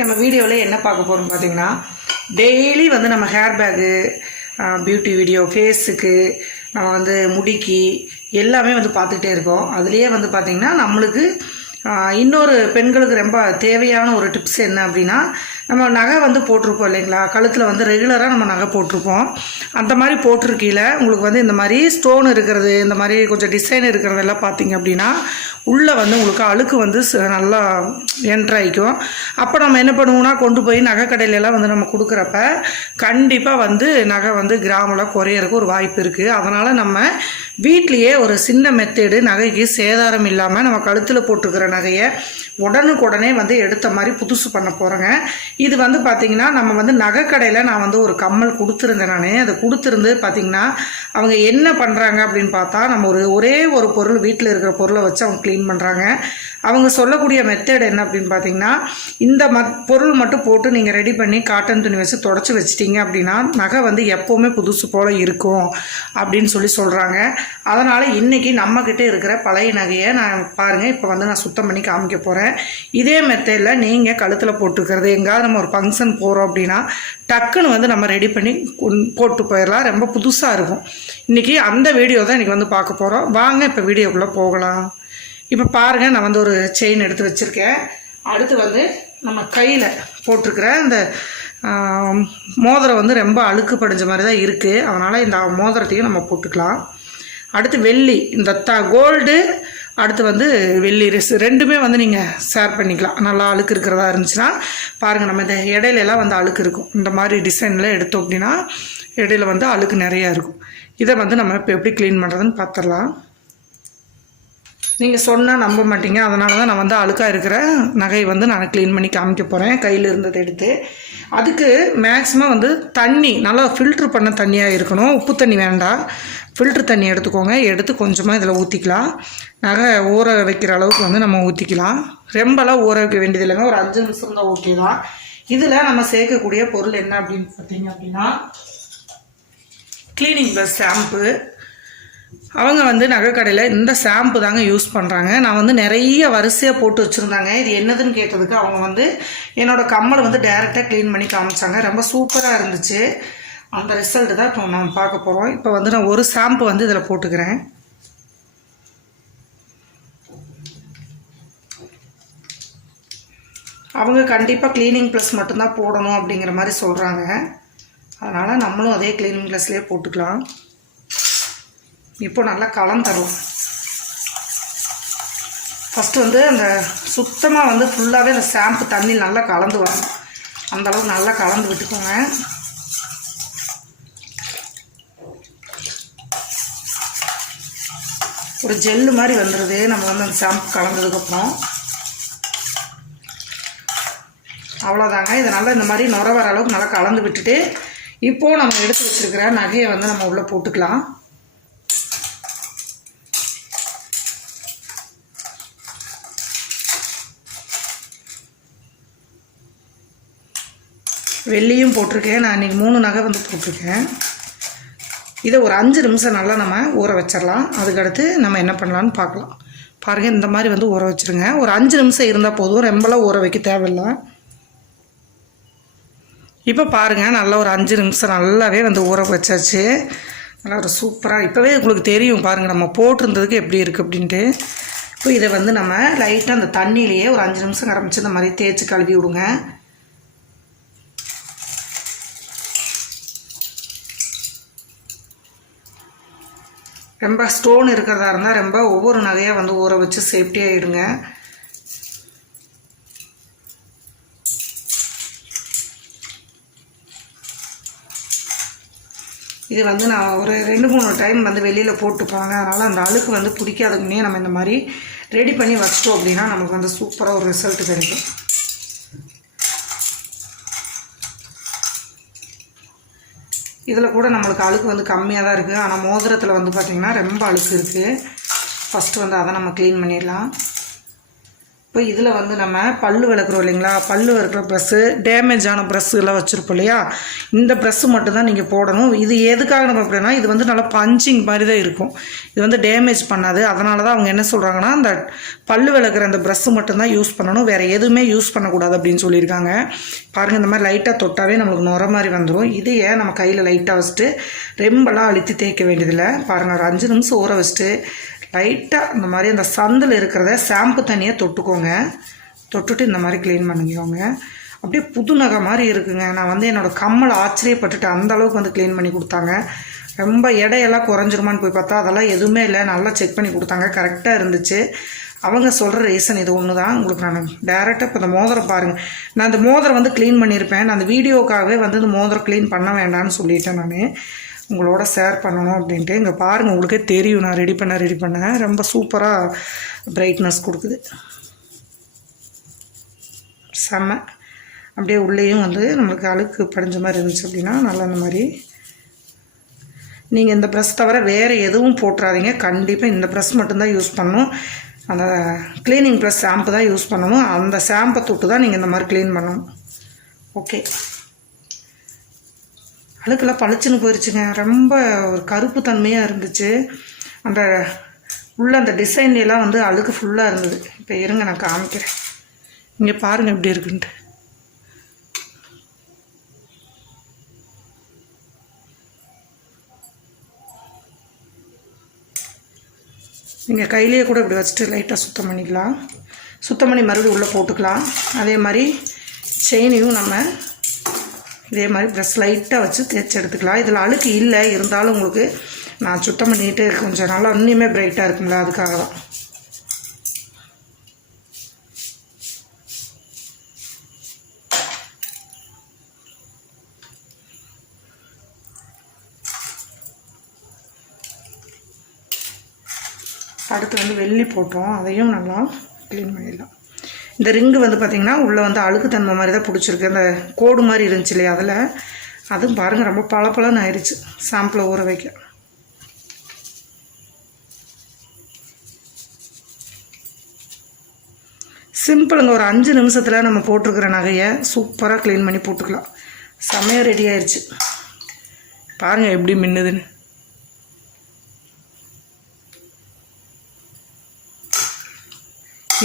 நம்ம வீடியோவில் என்ன பார்க்க போகிறோம் பார்த்தீங்கன்னா டெய்லி வந்து நம்ம ஹேர் பேக்கு பியூட்டி வீடியோ ஃபேஸுக்கு நம்ம வந்து முடிக்கு எல்லாமே வந்து பார்த்துக்கிட்டே இருக்கோம். அதுலேயே வந்து பார்த்திங்கன்னா நம்மளுக்கு இன்னொரு பெண்களுக்கு ரொம்ப தேவையான ஒரு டிப்ஸ் என்ன அப்படின்னா நம்ம நகை வந்து போட்டிருப்போம் இல்லைங்களா? கழுத்தில் வந்து ரெகுலராக நம்ம நகை போட்டிருப்போம். அந்த மாதிரி போட்டிருக்கையில உங்களுக்கு வந்து இந்த மாதிரி ஸ்டோன் இருக்கிறது இந்த மாதிரி கொஞ்சம் டிசைன் இருக்கிறதெல்லாம் பார்த்தீங்க அப்படின்னா உள்ளே வந்து உங்களுக்கு அழுக்கு வந்து ச- நல்லா என்ட்ராயிக்கும் அப்போ நம்ம என்ன பண்ணுவோம்னா கொண்டு போய் நகை கடையில எல்லாம் வந்து நம்ம கொடுக்குறப்ப கண்டிப்பாக வந்து நகை வந்து கிராமில் குறையிறதுக்கு ஒரு வாய்ப்பு இருக்குது அதனால் நம்ம வீட்லேயே ஒரு சின்ன மெத்தேடு நகைக்கு சேதாரம் இல்லாமல் நம்ம கழுத்தில் போட்டிருக்கிற நகையை உடனுக்குடனே வந்து எடுத்த மாதிரி புதுசு பண்ண போகிறோங்க இது வந்து பார்த்திங்கன்னா நம்ம வந்து நகை கடையில் நான் வந்து ஒரு கம்மல் கொடுத்துருந்தேன் நான். அதை கொடுத்துருந்து பார்த்திங்கன்னா அவங்க என்ன பண்ணுறாங்க அப்படின்னு பார்த்தா நம்ம ஒரு ஒரே ஒரு பொருள் வீட்டில் இருக்கிற பொருளை வச்சு அவங்க க்ளீன் பண்ணுறாங்க அவங்க சொல்லக்கூடிய மெத்தட் என்ன அப்படின்னு பார்த்தீங்கன்னா இந்த மத் பொருள் மட்டும் போட்டு நீங்கள் ரெடி பண்ணி காட்டன் துணி வச்சு தொடச்சி வச்சிட்டிங்க அப்படின்னா நகை வந்து எப்போவுமே புதுசு போல் இருக்கும் அப்படின்னு சொல்லி சொல்கிறாங்க அதனால் இன்றைக்கி நம்மக்கிட்ட இருக்கிற பழைய நகையை நான் பாருங்கள் இப்போ வந்து நான் சுத்தம் பண்ணி காமிக்க போகிறேன் இதே மெத்தடில் நீங்கள் கழுத்தில் போட்டுக்கிறது எங்கேயாவது நம்ம ஒரு ஃபங்க்ஷன் போகிறோம் அப்படின்னா டக்குன்னு வந்து நம்ம ரெடி பண்ணி போட்டு போயிடலாம். ரொம்ப புதுசாக இருக்கும். இன்றைக்கி அந்த வீடியோ தான் இன்றைக்கி வந்து பார்க்க போகிறோம் வாங்க இப்போ வீடியோக்குள்ளே போகலாம். இப்போ பாருங்கள் நான் வந்து ஒரு செயின் எடுத்து வச்சுருக்கேன். அடுத்து வந்து நம்ம கையில் போட்டிருக்கிற இந்த மோதிரம் வந்து ரொம்ப அழுக்கு படிஞ்ச மாதிரி தான் இருக்குது அதனால் இந்த மோதிரத்தையும் நம்ம போட்டுக்கலாம். அடுத்து வெள்ளி இந்த த கோல்டு அடுத்து வந்து வெள்ளி ரெஸ் ரெண்டுமே வந்து நீங்கள் ஷேர் பண்ணிக்கலாம். நல்லா அழுக்கு இருக்கிறதா இருந்துச்சுன்னா பாருங்கள் நம்ம இந்த இடையிலலாம் வந்து அழுக்கு இருக்கும். இந்த மாதிரி டிசைனில் எடுத்தோம் அப்படின்னா இடையில வந்து அழுக்கு நிறையா இருக்கும். இதை வந்து நம்ம இப்போ எப்படி க்ளீன் பண்ணுறதுன்னு பார்த்துடலாம் நீங்கள் சொன்னால் நம்ப மாட்டீங்க. அதனால தான் நான் வந்து அழுக்காக இருக்கிற நகையை வந்து நான் க்ளீன் பண்ணி காமிக்க போகிறேன் கையில் இருந்ததை எடுத்து. அதுக்கு மேக்ஸிமம் வந்து தண்ணி நல்லா ஃபில்ட்ரு பண்ண தண்ணியாக இருக்கணும். உப்பு தண்ணி வேண்டாம். ஃபில்ட்ரு தண்ணி எடுத்துக்கோங்க. எடுத்து கொஞ்சமாக இதில் ஊற்றிக்கலாம் நகை ஊற வைக்கிற அளவுக்கு வந்து நம்ம ஊற்றிக்கலாம் ரொம்பலாம் ஊற வைக்க வேண்டியது இல்லைங்க. ஒரு அஞ்சு நிமிஷம் தான் ஓகே தான். இதில் நம்ம சேர்க்கக்கூடிய பொருள் என்ன அப்படின்னு பார்த்தீங்க அப்படின்னா க்ளீனிங் ப்ளஸ் ஷாம்பு அவங்க வந்து நகைக்கடையில் இந்த ஷாம்பு தாங்க யூஸ் பண்ணுறாங்க நான் வந்து நிறைய வரிசையாக போட்டு வச்சுருந்தாங்க. இது என்னதுன்னு கேட்டதுக்கு அவங்க வந்து என்னோடய கம்மலை வந்து டைரெக்டாக க்ளீன் பண்ணி காமிச்சாங்க. ரொம்ப சூப்பராக இருந்துச்சு. அந்த ரிசல்ட்டு தான் இப்போ நான் பார்க்க போகிறோம் இப்போ வந்து நான் ஒரு ஷாம்பு வந்து இதில் போட்டுக்கிறேன். அவங்க கண்டிப்பாக க்ளீனிங் ப்ளஸ் மட்டும்தான் போடணும் அப்படிங்கிற மாதிரி சொல்கிறாங்க அதனால் நம்மளும் அதே க்ளீனிங் ப்ளஸ்லேயே போட்டுக்கலாம். இப்போ நல்லா கலந்துரும் ஃபஸ்ட்டு வந்து அந்த சுத்தமாக வந்து ஃபுல்லாகவே அந்த ஷாம்பு தண்ணி நல்லா கலந்து வரணும். அந்த அளவுக்கு நல்லா கலந்து விட்டுக்கோங்க. ஒரு ஜெல்லு மாதிரி வந்துடுது நம்ம வந்து அந்த ஷாம்பு கலந்ததுக்கப்புறம் அவ்வளோதாங்க இதை நல்லா இந்த மாதிரி நுர வர அளவுக்கு நல்லா கலந்து விட்டுட்டு இப்போது நம்ம எடுத்து வச்சிருக்கிற நகையை வந்து நம்ம உள்ளே போட்டுக்கலாம். வெள்ளியும் போட்டிருக்கேன். நான் இன்றைக்கி மூணு நகை வந்து போட்டிருக்கேன். இதை ஒரு அஞ்சு நிமிஷம் நல்லா நம்ம ஊற வச்சிடலாம். அதுக்கடுத்து நம்ம என்ன பண்ணலான்னு பார்க்கலாம். பாருங்கள் இந்த மாதிரி வந்து ஊற வச்சுருங்க. ஒரு அஞ்சு நிமிஷம் இருந்தால் போதும். ரொம்பலாம் ஊற வைக்க தேவையில்லை. இப்போ பாருங்கள் நல்லா ஒரு அஞ்சு நிமிஷம் நல்லாவே வந்து ஊற வச்சாச்சு. நல்லா ஒரு சூப்பராக இப்போவே உங்களுக்கு தெரியும் பாருங்கள் நம்ம போட்டிருந்ததுக்கு எப்படி இருக்குது அப்படின்ட்டு. இப்போ இதை வந்து நம்ம லைட்டாக அந்த தண்ணியிலேயே ஒரு அஞ்சு நிமிஷம் கரமிச்சு இந்த மாதிரி தேய்ச்சி கழுவி விடுங்க. ரொம்ப ஸ்டோன் இருக்கிறதா இருந்தால் ரொம்ப ஒவ்வொரு நகையாக வந்து ஊற வச்சு சேஃப்டியாக இடுங்க. இது வந்து நான் ஒரு ரெண்டு மூணு டைம் வந்து வெளியில் போட்டுப்பாங்க அதனால் அந்த அழுக்கு வந்து பிடிக்காதுக்குன்னே நம்ம இந்த மாதிரி ரெடி பண்ணி வச்சிட்டோம் அப்படின்னா நமக்கு வந்து சூப்பராக ஒரு ரிசல்ட் கிடைக்கும். இதில் கூட நம்மளுக்கு அழுக்கு வந்து கம்மியாக தான் இருக்குது ஆனால் மோதிரத்தில் வந்து பார்த்திங்கன்னா ரொம்ப அழுக்கு இருக்குது ஃபஸ்ட்டு வந்து அதை நம்ம க்ளீன் பண்ணிடலாம். இப்போ இதில் வந்து நம்ம பல்லு விளக்குறோம் இல்லைங்களா? பல்லு விளக்குற ப்ரெஸ்ஸு டேமேஜ் ஆன ப்ரெஸ்ஸுலாம் வச்சுருப்போம் இல்லையா? இந்த ப்ரெஸ்ஸு மட்டும் தான் நீங்கள் போடணும். இது எதுக்காக நம்ம அப்படின்னா இது வந்து நல்லா பஞ்சிங் மாதிரி தான் இருக்கும். இது வந்து டேமேஜ் பண்ணாது. அதனால தான் அவங்க என்ன சொல்கிறாங்கன்னா அந்த பல்லு விளக்குற அந்த ப்ரெஸ்ஸு மட்டும்தான் யூஸ் பண்ணணும். வேறு எதுவுமே யூஸ் பண்ணக்கூடாது அப்படின்னு சொல்லியிருக்காங்க. பாருங்கள் இந்த மாதிரி லைட்டாக தொட்டாவே நம்மளுக்கு நுர மாதிரி வந்துடும் இதையே நம்ம கையில் லைட்டாக வச்சுட்டு ரெம்பெல்லாம் அழுத்தி தேய்க்க வேண்டியதில்லை. பாருங்கள் ஒரு அஞ்சு நிமிஷம் ஊற வச்சுட்டு லைட்டாக இந்த மாதிரி அந்த சந்தில் இருக்கிறத ஷாம்பு தண்ணியை தொட்டுக்கோங்க. தொட்டுட்டு இந்த மாதிரி க்ளீன் பண்ணிக்கோங்க. அப்படியே புது நகை மாதிரி இருக்குங்க. நான் வந்து என்னோடய கம்மல் ஆச்சரியப்பட்டுட்டு அந்த அளவுக்கு வந்து க்ளீன் பண்ணி கொடுத்தாங்க. ரொம்ப எடையெல்லாம் குறைஞ்சிருமான்னு போய் பார்த்தா அதெல்லாம் எதுவுமே இல்லை. நல்லா செக் பண்ணி கொடுத்தாங்க. கரெக்டாக இருந்துச்சு. அவங்க சொல்கிற ரீசன் இது ஒன்று தான் உங்களுக்கு நான் டேரெக்டாக இப்போ இந்த மோதிரம் பாருங்கள் நான் அந்த மோதிரம் வந்து க்ளீன் பண்ணியிருப்பேன். நான் அந்த வீடியோக்காகவே வந்து இந்த மோதிரம் க்ளீன் பண்ண வேண்டாம்னு சொல்லிட்டேன் நான். உங்களோட ஷேர் பண்ணணும் அப்படின்ட்டு இங்கே பாருங்கள் உங்களுக்கே தெரியும் நான் ரெடி பண்ண ரெடி பண்ணேன் ரொம்ப சூப்பராக பிரைட்னஸ் கொடுக்குது. செம்ம அப்படியே உள்ளேயும் வந்து நம்மளுக்கு அழுக்கு படிஞ்ச மாதிரி இருந்துச்சு அப்படின்னா நல்லா அந்த மாதிரி. நீங்கள் இந்த ப்ரெஸ் தவிர வேறு எதுவும் போட்டுறாதீங்க. கண்டிப்பாக இந்த ப்ரெஸ் மட்டும்தான் யூஸ் பண்ணணும். அந்த க்ளீனிங் ப்ரெஸ் ஷாம்பு தான் யூஸ் பண்ணணும். அந்த ஷாம்பை தொட்டு தான் நீங்கள் இந்த மாதிரி க்ளீன் பண்ணணும். ஓகே அழுக்கெல்லாம் பளிச்சுன்னு போயிடுச்சுங்க ரொம்ப ஒரு கருப்பு தன்மையாக இருந்துச்சு. அந்த உள்ள அந்த டிசைன்லாம் வந்து அழுக்கு ஃபுல்லாக இருந்தது. இப்போ இருங்க நான் காமிக்கிறேன். இங்கே பாருங்கள் எப்படி இருக்குன்ட்டு. நீங்கள் கையிலேயே கூட இப்படி வச்சுட்டு லைட்டாக சுத்தம் பண்ணிக்கலாம். சுத்தம் பண்ணி மறுபடியும் உள்ளே போட்டுக்கலாம். அதே மாதிரி செயினையும் நம்ம இதே மாதிரி ப்ரெஷ் லைட்டாக வச்சு தேய்ச்சி எடுத்துக்கலாம். இதில் அழுக்கு இல்லை. இருந்தாலும் உங்களுக்கு நான் சுத்தம் பண்ணிட்டு கொஞ்சம் நல்லா இன்னுமே பிரைட்டாக இருக்குங்களா அதுக்காக தான் அடுத்து வந்து வெள்ளி போட்டோம். அதையும் நல்லா க்ளீன் பண்ணிடலாம். இந்த ரிங்கு வந்து பார்த்திங்கன்னா உள்ளே வந்து அழுக்கு தன்மை மாதிரி தான் பிடிச்சிருக்கு. அந்த கோடு மாதிரி இருந்துச்சு இல்லையா அதில்? அதுவும் பாருங்கள் ரொம்ப பளபளன்னு ஆயிடுச்சு சாம்பிளை ஊற வைக்க. சிம்பிளுங்க ஒரு அஞ்சு நிமிஷத்தில் நம்ம போட்டிருக்கிற நகையை சூப்பராக க்ளீன் பண்ணி போட்டுக்கலாம். செமையாக ரெடி ஆயிடுச்சு பாருங்கள் எப்படி மின்னுதுன்னு.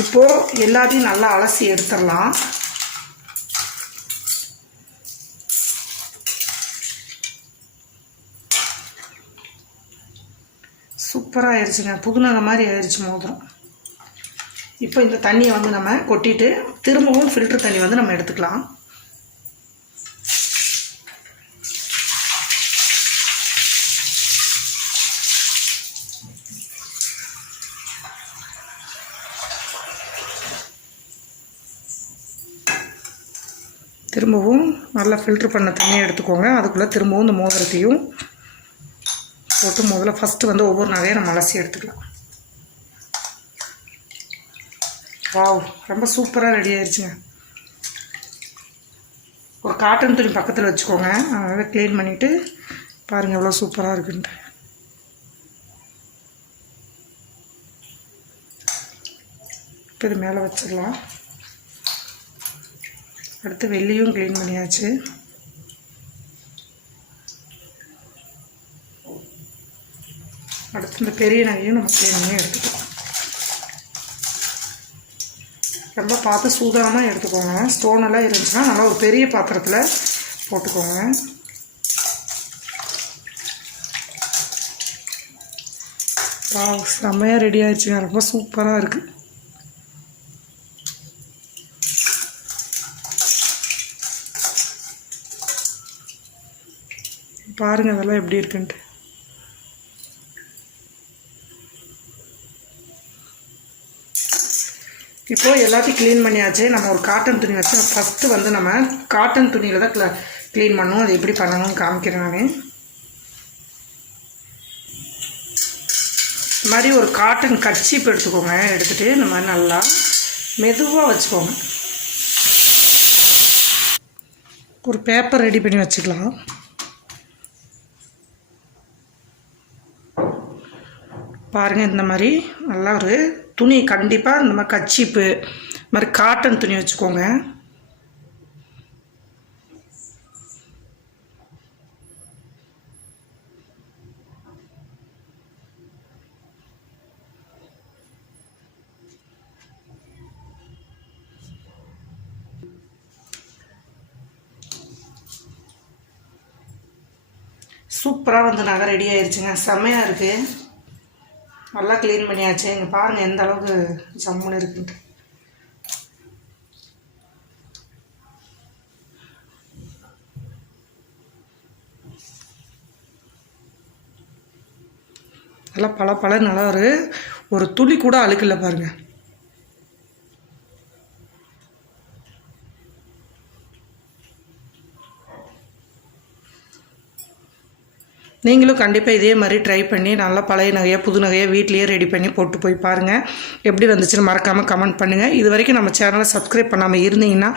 இப்போது எல்லாத்தையும் நல்லா அலசி எடுத்துடலாம். சூப்பராக ஆயிடுச்சுங்க. புகுநகை மாதிரி ஆயிடுச்சு மோதிரம். இப்போ இந்த தண்ணியை வந்து நம்ம கொட்டிட்டு திரும்பவும் ஃபில்ட்ரு தண்ணி வந்து நம்ம எடுத்துக்கலாம். திரும்பவும் நல்லா ஃபில்ட்ரு பண்ண தண்ணியை எடுத்துக்கோங்க. அதுக்குள்ளே திரும்பவும் இந்த மோதிரத்தையும் போட்டு முதல்ல ஃபஸ்ட்டு வந்து ஒவ்வொரு நகையை நம்ம அலசி எடுத்துக்கலாம். வாவ் ரொம்ப சூப்பராக ரெடி ஆயிடுச்சுங்க ஒரு காட்டன் துணி பக்கத்தில் வச்சுக்கோங்க. அதை க்ளீன் பண்ணிவிட்டு பாருங்கள் எவ்வளோ சூப்பராக இருக்குன்ட்டு. இப்போ இது மேலே வச்சிடலாம். அடுத்து வெள்ளியும் க்ளீன் பண்ணியாச்சு. அடுத்து இந்த பெரிய நகையும் நம்ம க்ளீன் பண்ணி எடுத்துக்கலாம். ரொம்ப பார்த்து சூதானமாக எடுத்துக்கோங்க. ஸ்டோன் எல்லாம் இருந்துச்சுன்னா நல்லா ஒரு பெரிய பாத்திரத்தில் போட்டுக்கோங்க. செம்மையாக ரெடி ஆயிடுச்சுங்க. ரொம்ப சூப்பராக இருக்குது பாருங்கள் அதெல்லாம் எப்படி இருக்குன்ட்டு. இப்போது எல்லாத்தையும் க்ளீன் பண்ணியாச்சு. நம்ம ஒரு காட்டன் துணி வச்சு ஃபஸ்ட்டு வந்து நம்ம காட்டன் துணியில் தான் க்ள க்ளீன் பண்ணணும். அது எப்படி பண்ணணும்னு காமிக்கிறேன் நான். இந்த மாதிரி ஒரு காட்டன் கட்சிப்பு எடுத்துக்கோங்க. எடுத்துகிட்டு இந்த மாதிரி நல்லா மெதுவாக வச்சுக்கோங்க. ஒரு பேப்பர் ரெடி பண்ணி வச்சுக்கலாம். பாருங்கள் இந்த மாதிரி நல்லா ஒரு துணி கண்டிப்பாக இந்த மாதிரி கச்சிப்பு இது மாதிரி காட்டன் துணி வச்சுக்கோங்க. சூப்பராக வந்து நகை ரெடி ஆயிடுச்சுங்க செம்மையாக இருக்குது நல்லா க்ளீன் பண்ணியாச்சு. இங்கே பாருங்கள் எந்த அளவுக்கு ஜம்முன்னு இருக்குன்ட்டு நல்லா பல பல நல்லா ஒரு ஒரு துளி கூட அழுக்கல பாருங்கள் நீங்களும் கண்டிப்பாக இதே மாதிரி ட்ரை பண்ணி நல்லா பழைய நகையாக புது நகையாக வீட்லேயே ரெடி பண்ணி போட்டு போய் பாருங்கள் எப்படி வந்துச்சுன்னு மறக்காமல் கமெண்ட் பண்ணுங்கள் இது வரைக்கும் நம்ம சேனலை சப்ஸ்கிரைப் பண்ணாமல் இருந்தீங்கன்னா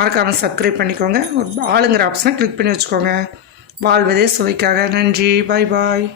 மறக்காமல் சப்ஸ்கிரைப் பண்ணிக்கோங்க. ஒரு ஆளுங்கிற ஆப்ஷனை கிளிக் பண்ணி வச்சுக்கோங்க. வாழ்வதே சுவைக்காக. நன்றி. பாய் பாய்